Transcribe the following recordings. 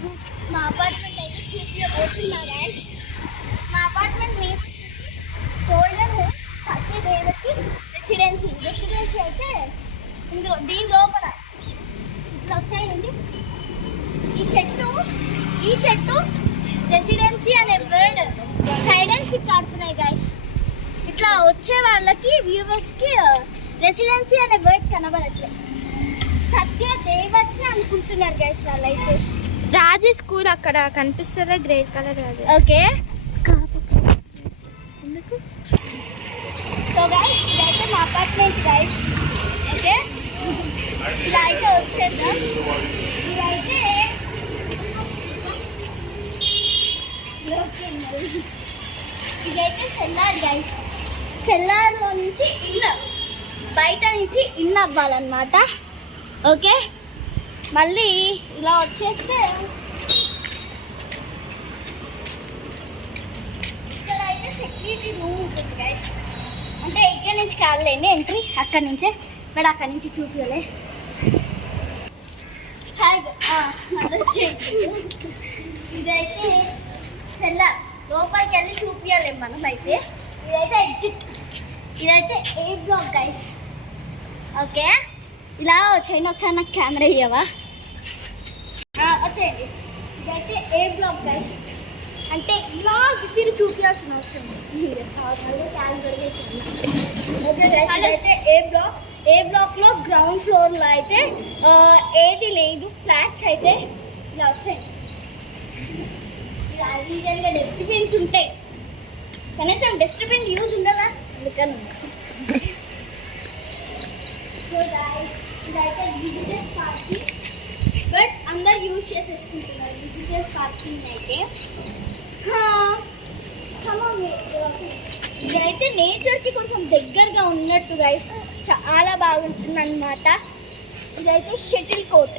మీకు మా అపార్ట్మెంట్ అయితే చూపించబోతున్నా గైస్. మా అపార్ట్మెంట్ నేమ్ గోల్డెన్ హోమ్ సత్యదేవకి రెసిడెన్సీ అయితే ఇందులో దీని లోపల ఇట్లా వచ్చాయండి. ఈ చెట్టు రెసిడెన్సీ అనే వర్డ్ హైడ్ అండ్ సీక్ ఆడుతున్నాయి గైస్. ఇట్లా వచ్చే వాళ్ళకి వ్యూవర్స్కి రెసిడెన్సీ అనే వర్డ్ కనబడట్లేదు. సత్యదేవకి అనుకుంటున్నారు గైస్ వాళ్ళైతే. రాజీ స్కూల్ అక్కడ కనిపిస్తుందా గ్రేట్ కలర్ అది. ఓకే ఎందుకు సో గైస్ ఇదైతే మా అపార్ట్మెంట్ గైస్. ఓకే ఇలా అయితే వచ్చేద్దాం. ఇదైతే సెల్లార్ గైస్. సెల్లార్లో నుంచి బయట నుంచి అవ్వాలన్నమాట. ఓకే మళ్ళీ ఇలా వచ్చేస్తే ఇక్కడ అయితే సెక్యూరిటీ రూమ్ ఉంటుంది గైస్. అంటే ఇక్కడ నుంచి కాదులేండి ఎంట్రీ, అక్కడి నుంచే. బట్ అక్కడి నుంచి చూపించలే. ఇదైతే సెల్లార్, లోపలికి వెళ్ళి చూపించలేము మనం అయితే. ఇదైతే ఎగ్జిట్. ఇదైతే ఏ బ్లాక్ గైస్. ఓకే ఇలా వచ్చేయండి. ఒకసారి నాకు కెమెరా ఇవ్వవా? వచ్చేయండి. ఇదైతే ఏ బ్లాక్ గైస్. అంటే ఇలా విసిరి చూపించాల్సిన అవసరం అయితే ఏ బ్లాక్లో గ్రౌండ్ ఫ్లోర్లో అయితే ఏది లేదు, ఫ్లాట్స్ అయితే ఇలా వచ్చాయండి. ఇలా రీజన్గా డస్ట్బిన్స్ ఉంటాయి. కనీసం డస్ట్బిన్ యూజ్ ఉండదా అందుకని. ఇదైతే విజిటర్స్ పార్కింగ్, బట్ అందరు యూజ్ చేసేసుకుంటున్నారు విజిటర్స్ పార్కింగ్ అయితే. ఇదైతే నేచర్కి కొంచెం దగ్గరగా ఉన్నట్టు గైస్, చాలా బాగుంటుంది అన్నమాట. ఇదైతే షటిల్ కోర్ట్.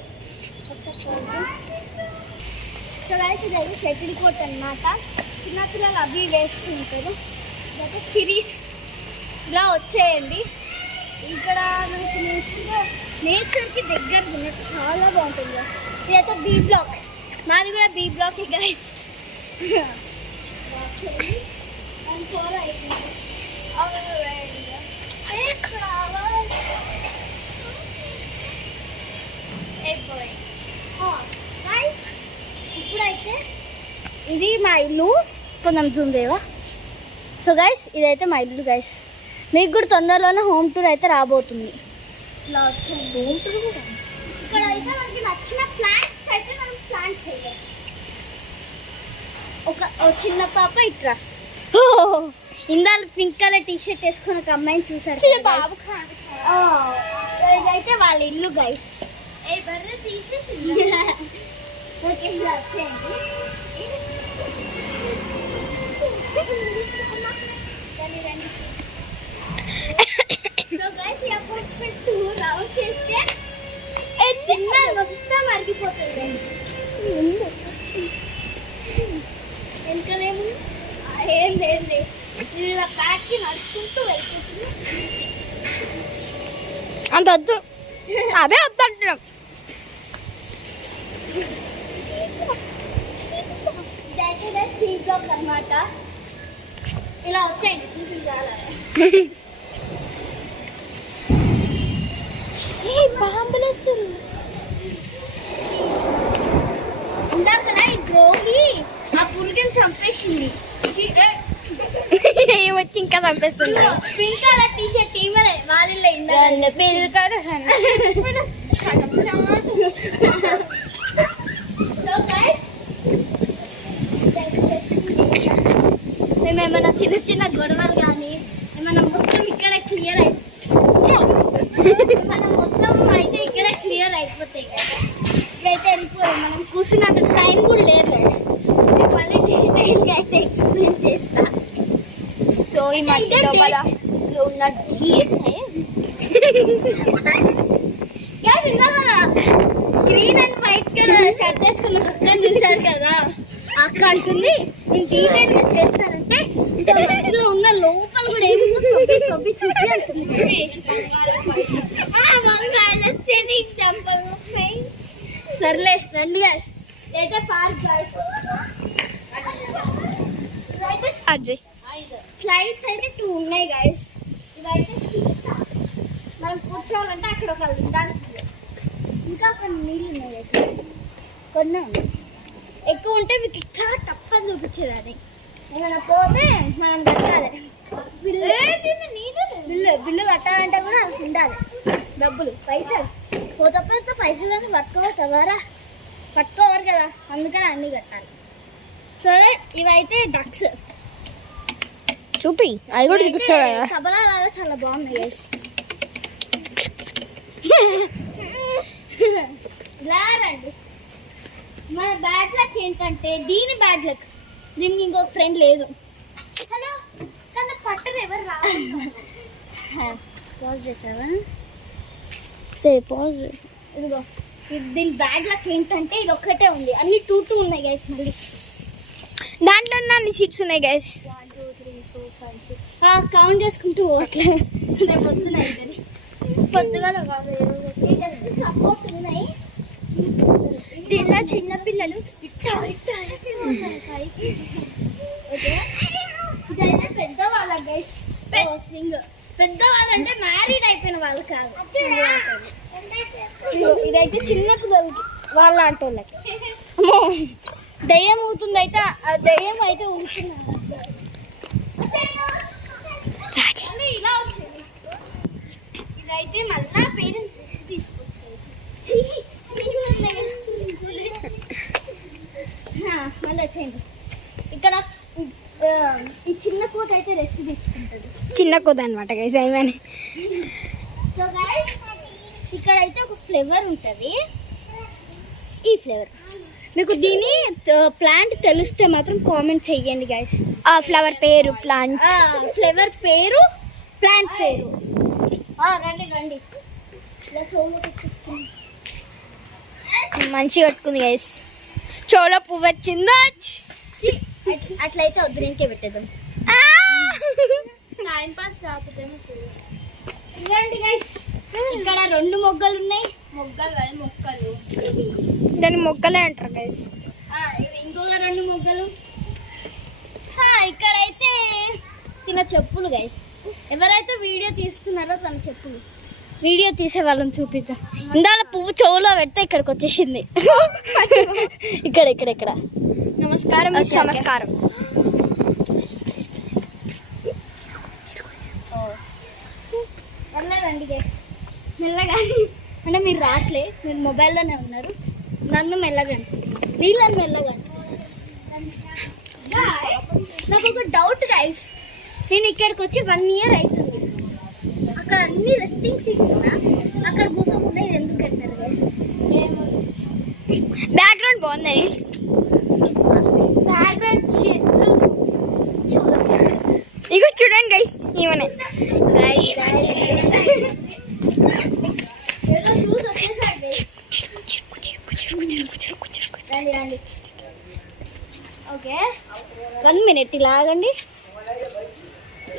సో గైస్ ఇదైతే షటిల్ కోర్ట్ అన్నమాట. చిన్నపిల్లలు అవి వేస్తుంటారు. ఇదైతే సిరీస్ ఇలా వచ్చేయండి. ఇక్కడ మనకి నేచర్కి దగ్గర ఉన్నట్టు చాలా బాగుంటుంది గైస్. ఇదైతే బి బ్లాక్. మాది కూడా బి బ్లాక్ గైస్. ఇప్పుడైతే ఇది మా ఇల్లు. కొంచెం జూమ్ చేయవా? సో గైస్ ఇదైతే మా ఇల్లు గైస్. మీకు కూడా తొందరలోనే హోమ్ టూర్ అయితే రాబోతుంది. హోమ్ టూర్ కూడా ఇక్కడ అయితే మనకి నచ్చిన ప్లాంట్స్ అయితే మనం ప్లాంట్ చేయవచ్చు. ఒక చిన్న పాప ఇట్రా ఇందాలు పింక్ కలర్ టీషర్ట్ వేసుకుని ఒక అమ్మాయిని చూసారు. ఇదైతే వాళ్ళ ఇల్లు గైస్. మొత్తం అరిగిపోతుంది. వెనకలేము ఏం లేదు. ఇలా ప్యాక్కి నడుచుకుంటూ వెళ్ళిపోతుంది. అంత వద్దు, అదే వద్దు అంటున్నాం. ఇదైతే సీ బ్లాక్ అన్నమాట. ఇలా వచ్చాయండి చూసి చాలా. ఇందాకలా ఈ ద్రోహి ఆ పురుగుని చంపేసింది. వచ్చి ఇంకా చంపేస్తుంది. పింక్ కలర్ టీషర్ట్ ఇవ్వలే వాళ్ళ మేమేమైనా చిన్న చిన్న గొడవలు కానీ ఏమైనా మొత్తం ఇక్కడ క్లియర్ మనం మొత్తం అయితే ఇక్కడ క్లియర్ అయిపోతాయి కదా. ఇప్పుడైతే వెళ్ళిపోయి మనం కూర్చున్నంత టైం కూడా లేదు గైస్. మళ్ళీ డీటెయిల్గా అయితే ఎక్స్ప్లెయిన్ చేస్తా. సో ఈ మధ్య green and white colour shirt వేసుకున్న అక్కని చూసారు కదా. అక్క అంటుంది నేను డీటెయిల్ గా చేస్తానంటే ఇందులో ఉన్న లోపల కూడా ఏముందో చూపి సర్లే రండి గాయస్ ఇదైతే పార్క్ గైస్. ఇదైతే స్లైడ్స్ అయితే 2 ఉన్నాయి గైస్. ఇదైతే మనం కూర్చోవాలంటే అక్కడ ఒక దానికి ఇంకా అక్కడ నీళ్ళు ఉన్నాయి గైస్. కొన్ని ఎక్కువ ఉంటే మీకు ఇక్కడ తప్పని చూపించేదాన్ని. ఏమైనా పోతే మనం కట్టాలి. బిల్లు కట్టాలంటే కూడా ఉండాలి డబ్బులు, పైసలు. పోతే పైసలన్నీ పట్టుకోవరు కదా, అందుకని అన్నీ కట్టాలి. సో ఇవైతే డక్స్ చూపి, అవి కూడా చూపిస్తావు కదా. తబలా లాగా చాలా బాగున్నాయి గైస్. రండి. మన బ్యాడ్ లక్ ఏంటంటే దీని బ్యాడ్ లక్, దీనికి ఇంకొక ఫ్రెండ్ లేదు. హలో తన పట్టరు ఎవరు రాదు. పాజ్ చేసావా? సరే పాజ్. ఇదిగో దీని బ్యాడ్ లక్ ఏంటంటే ఇది ఒక్కటే ఉంది, అన్ని 2 ఉన్నాయి గైస్. మళ్ళీ దాంట్లో అన్ని సీట్స్ ఉన్నాయి గైస్. 1 2 3 4 5 6 కౌంట్ చేసుకుంటూ పోవట్లే. పొద్దుగా సపోర్ట్ ఉన్నాయి. దీనిలో చిన్న పిల్లలు ఇదైతే పెద్దవాళ్ళ గైస్ స్వింగ్. పెద్దవాళ్ళంటే మ్యారీడ్ అయిపోయిన వాళ్ళు కాదు. ఇదైతే చిన్న పిల్లలకి వాళ్ళ ఆటోళ్ళకి. అమ్మో దయ్యం అవుతుంది. అయితే ఆ దయ్యం అయితే ఊరుతున్నారు. ఇలా వచ్చింది. ఇదైతే మళ్ళా పేరెంట్స్ తీసుకొచ్చారు. మళ్ళీ వచ్చేయండి. ఇక్కడ ఈ చిన్న కోత అయితే రెస్ట్ తీసుకుంటుంది. చిన్న కోత అనమాట గైస్. ఏమని సో గైస్ ఇక్కడ అయితే ఒక ఫ్లేవర్ ఉంటుంది. ఈ ఫ్లేవర్ మీకు దీని ప్లాంట్ తెలిస్తే మాత్రం కామెంట్ చెయ్యండి గైస్. ఆ ఫ్లవర్ పేరు, ప్లాంట్ ఫ్లేవర్ పేరు, ప్లాంట్ పేరు. రండి రండి. ఇలా చెవులో తెచ్చేసుకుని మంచిగా కట్టుకుంది గైస్. చోలో పువ్వు వచ్చిందా? అట్లయితే వద్దు, ఇంకే పెట్టేద్దాం. టైం పాస్ రాకపోతే రండి గైస్. ఇక్కడ 2 మొగ్గలు ఉన్నాయి. మొక్కలు దాన్ని మొక్కలే అంటారు గైస్. ఇంకొక 2 మొగ్గలు. ఇక్కడైతే తిన చెప్పులు గైస్. ఎవరైతే వీడియో తీస్తున్నారో తన చెప్పులు. వీడియో తీసే వాళ్ళని చూపిద్దాం. ఇందాల పువ్వు చెవులో పెడితే ఇక్కడికి వచ్చేసింది. ఇక్కడ నమస్కారం. నమస్కారం. వెళ్ళదండి గైస్ మెల్లగా. అంటే మీరు రావట్లే, మీరు మొబైల్లోనే ఉన్నారు. నన్ను మెల్లగా వీళ్ళని మెల్లగా. నాకు ఒక డౌట్ గైస్. నేను ఇక్కడికి వచ్చి 1 year అవుతుంది. అక్కడ అన్ని రెస్టింగ్ సీట్స్ ఉన్నా, అక్కడ కూర్చోకుండా ఇది ఎందుకు కట్టినారు గైస్? బ్యాక్గ్రౌండ్ బాగుందని. బ్యాక్గ్రౌండ్ ఇక చూడండి గైస్. ఈమెనే ఏదో చూసి వచ్చేసాడు. రండి. ఓకే 1 minute ఇలా ఆగండి.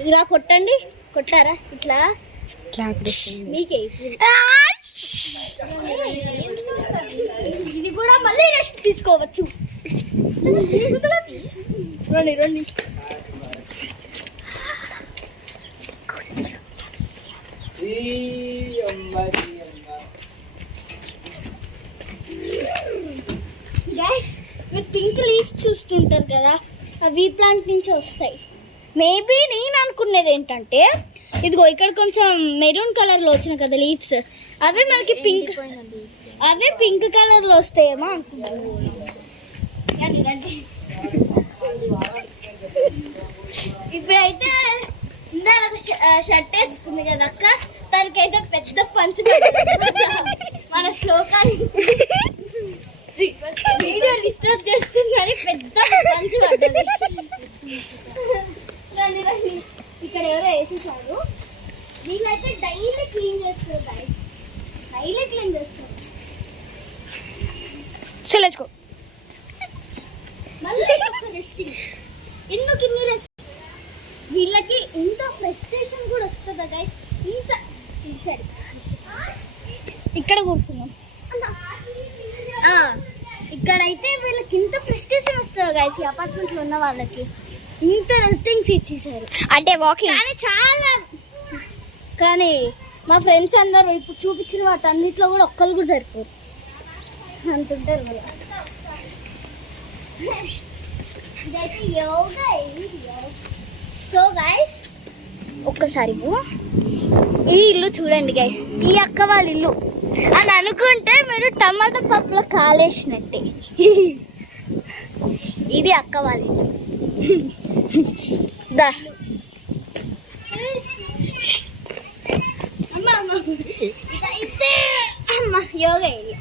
ఇలా కొట్టండి. కొట్టారా? ఇట్లా మీకే. ఇది కూడా మళ్ళీ రెస్ట్ తీసుకోవచ్చు. రండి. గైస్ మీరు పింక్ లీవ్స్ చూస్తుంటారు కదా, అవి ప్లాంట్ నుంచి వస్తాయి. మేబీ నేను అనుకునేది ఏంటంటే ఇదిగో ఇక్కడ కొంచెం మెరూన్ కలర్లో వచ్చినాయి కదా లీవ్స్, అవే మనకి పింక్ కలర్లో వస్తాయేమో అనుకుంటున్నాను. రండి. ఇప్పుడైతే ఇందాక షర్ట్ వేసుకుంది కదా అక్క, తనకైతే పెద్ద పంచు మన శ్లోకాన్ని వీడియో డిస్టర్బ్ చేస్తుందని పెద్ద పంచు పడ్డది. రండి. ఇక్కడ ఎవరో వేసేసారు. వీళ్ళైతే డైలీ క్లీన్ చేస్తారు గైస్. డైలీ క్లీన్ చేస్తారు. చల్లచుకో. మళ్ళీ రెస్టింగ్. ఎందుకు ఇన్ని రెస్ట్? వీళ్ళకి ఇంత ఫ్రస్ట్రేషన్ కూడా వస్తుందా గైస్? ఇంత సరే ఇక్కడ కూర్చున్నాం. ఇక్కడైతే రెస్ట్రిక్షన్ వస్తుంది గైస్ ఈ అపార్ట్మెంట్లో ఉన్న వాళ్ళకి. ఇంత రెస్ట్రిక్ట్స్ ఇచ్చేసారు అంటే వాకింగ్. కానీ చాలా, కానీ మా ఫ్రెండ్స్ అందరూ ఇప్పుడు చూపించిన వాటన్నిటిలో కూడా ఒక్కరు కూడా సరిపోరు అంటుంటారు వాళ్ళు. ఇదైతే యోగా. సో గైస్ ఒక్కసారి ఈ ఇల్లు చూడండి గైస్, ఈ అక్క వాళ్ళ ఇల్లు అని అనుకుంటే మీరు టమాటా పప్పులో కాలేసినట్టే. ఇది అక్క వాళ్ళ ఇల్లు. దా ఇదైతే అమ్మ యోగా ఏరియా.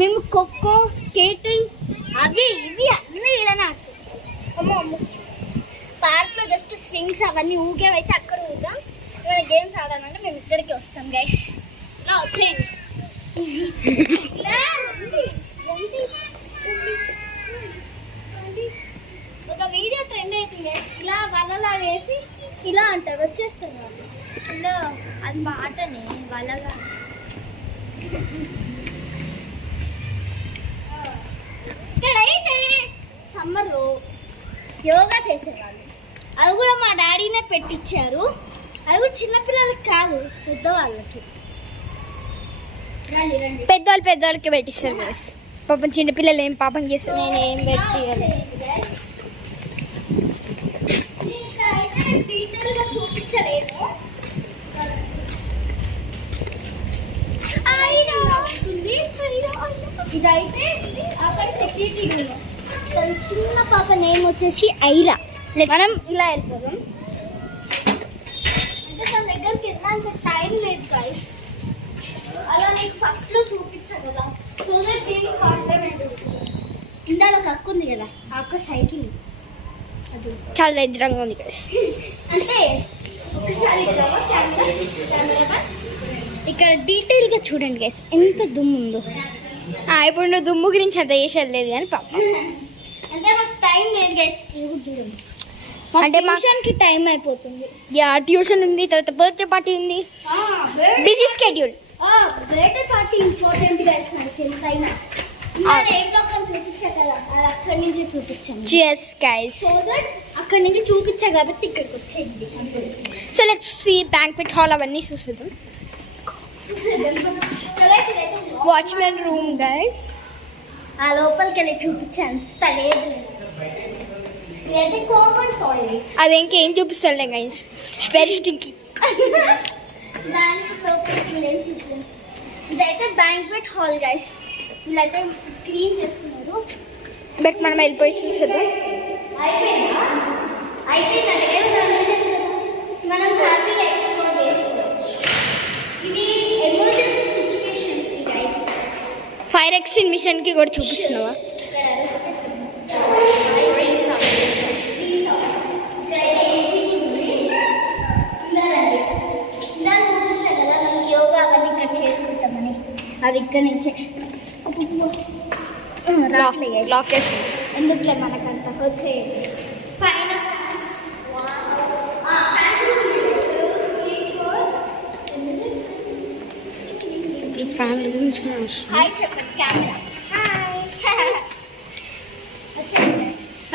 మేము ఖోఖో, స్కేటింగ్ అవి ఇవి అన్నీ ఇలానే ఆడుతాం. అమ్మ పార్క్లో జస్ట్ స్వింగ్స్ అవన్నీ ఊగేవైతే అక్కడ ఊగాం. ఏమైనా గేమ్స్ ఆడాలంటే మేము ఇక్కడికి వస్తాం గైస్. ఇలా వచ్చేయండి. ఇలా ఒక వీడియో ట్రెండ్ అవుతుంది. ఇలా వలలా వేసి ఇలా అంటారు, వచ్చేస్తారు వాళ్ళు. ఇలా అది మాటనే వాళ్ళగా. ఇక్కడైతే సమ్మర్లో యోగా చేసేవాళ్ళు. అది కూడా మా డాడీనే పెట్టించారు. అది కూడా చిన్నపిల్లలకి కాదు, పెద్దవాళ్ళకి. రండి రండి. పెద్దవాళ్ళకి పెట్టిస్తారు గైస్. పాపం చిన్నపిల్లలు ఏం పాపం చేస్తారు. నేను ఏం పెట్టియాలి. డీటెయిల్గా చూపించలేము. ఇదైతే అక్కడ సెక్యూరిటీ రూమ్. చిన్న పాప నేమ్ వచ్చేసి ఐరా. మనం ఇలా వెళ్ళిపోదాం. అంటే తన దగ్గరికి వెళ్ళడానికి టైం లేదు గైస్. అలా నీకు ఫస్ట్లో చూపించాను కదా, సో దట్ నేను కాన్ఫిడెంట్. ఇందాక ఒక అక్క ఉంది కదా, ఆ అక్క సైకిల్ అది చాలా దరిద్రంగా ఉంది గైస్. అంటే ఒకసారి కెమెరా ఇక్కడ డీటెయిల్గా చూడండి గైస్, ఎంత దుమ్ము ఉందో. ఇప్పుడు నువ్వు దుమ్ము గురించి అంత చేసేది లేదు కానీ పాప. అంటే మాకు టైం లేదు గైస్. చూడండి, అంటే అంటే ట్యూషన్కి టైం అయిపోతుంది. యా ట్యూషన్ ఉంది, తర్వాత బర్త్డే పార్టీ ఉంది. Busy schedule. Birthday party important guys మనకి ఎంతైనా. ఏంటో అక్కడ చూపించా కదా, అది అక్కడి నుంచి చూపించాను. Yes guys. సో దట్ అక్కడి నుంచి చూపించా కాబట్టి ఇక్కడికి వచ్చేయండి. So let's see banquet hall అవన్నీ చూసేద్దాం. Watchman room guys. ఆ లోపలికి వెళ్ళి చూపించాను, అంత లేదు. ఇదైతే కామన్ టాయిలెట్స్. అది ఇంకేం చూపిస్తాడులే గైస్, వెరీ స్టింకీ. దానికి లోపలికి వెళ్ళి చూపించాను. ఇదైతే బ్యాంక్వెట్ హాల్ గైస్. వీళ్ళైతే క్లీన్ చేస్తున్నారు. బట్ మనం వెళ్ళిపోయి చూసేద్దాం. అయిపోయిందా? మనం హ్యాపీగా ఎక్స్ప్లోర్ చేసుకోవచ్చు. ఇది ఎమర్జెన్సీ సిచ్యువేషన్ గైస్. ఫైర్ ఎక్స్టింగ్విషన్ కి కూడా చూపిస్తున్నావా? ఇక్కడ అరుస్తే ఇక్కడైతే ఏసీ ఉంది. ఇలా చూపించా కదా మనం యోగా అవన్నీ ఇక్కడ చేసుకుంటామని. అది ఇక్కడ నుంచే లాక్ చేసి ఎందుకులే మనకంతా వచ్చే పైన ఫ్యాన్స్. ఈ ఫ్యామిలీ గురించి హాయ్ చెప్పండి కెమెరా.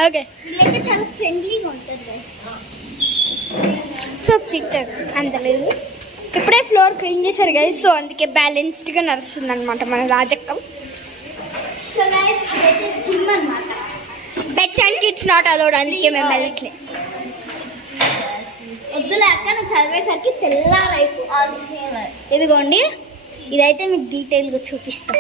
ఓకే. వీళ్ళైతే చాలా ఫ్రెండ్లీగా ఉంటుంది guys. సో తిట్టారు అంత లేదు. ఇప్పుడే ఫ్లోర్ క్లీన్ చేశారు గైస్, సో అందుకే బ్యాలెన్స్డ్గా నడుస్తుంది అనమాట మన రాజక్కం. సో గైస్ ఇదైతే జిమ్ అన్నమాట. Pets and kids not allowed, అందుకే మేము వెళ్ళట్లేదు. వద్దులేక నువ్వు చదివేసరికి తెల్లారైపు. ఇదిగోండి, ఇదైతే మీకు డీటెయిల్గా చూపిస్తాం.